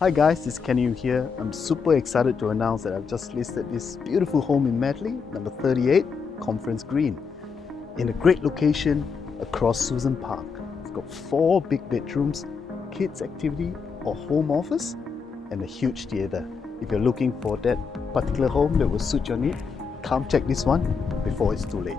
Hi guys, it's Kenny here. I'm super excited to announce that I've just listed this beautiful home in Madeley, number 38, Conference Green, in a great location across Susan Park. It's got 4 big bedrooms, kids activity or home office, and a huge theatre. If you're looking for that particular home that will suit your need, come check this one before it's too late.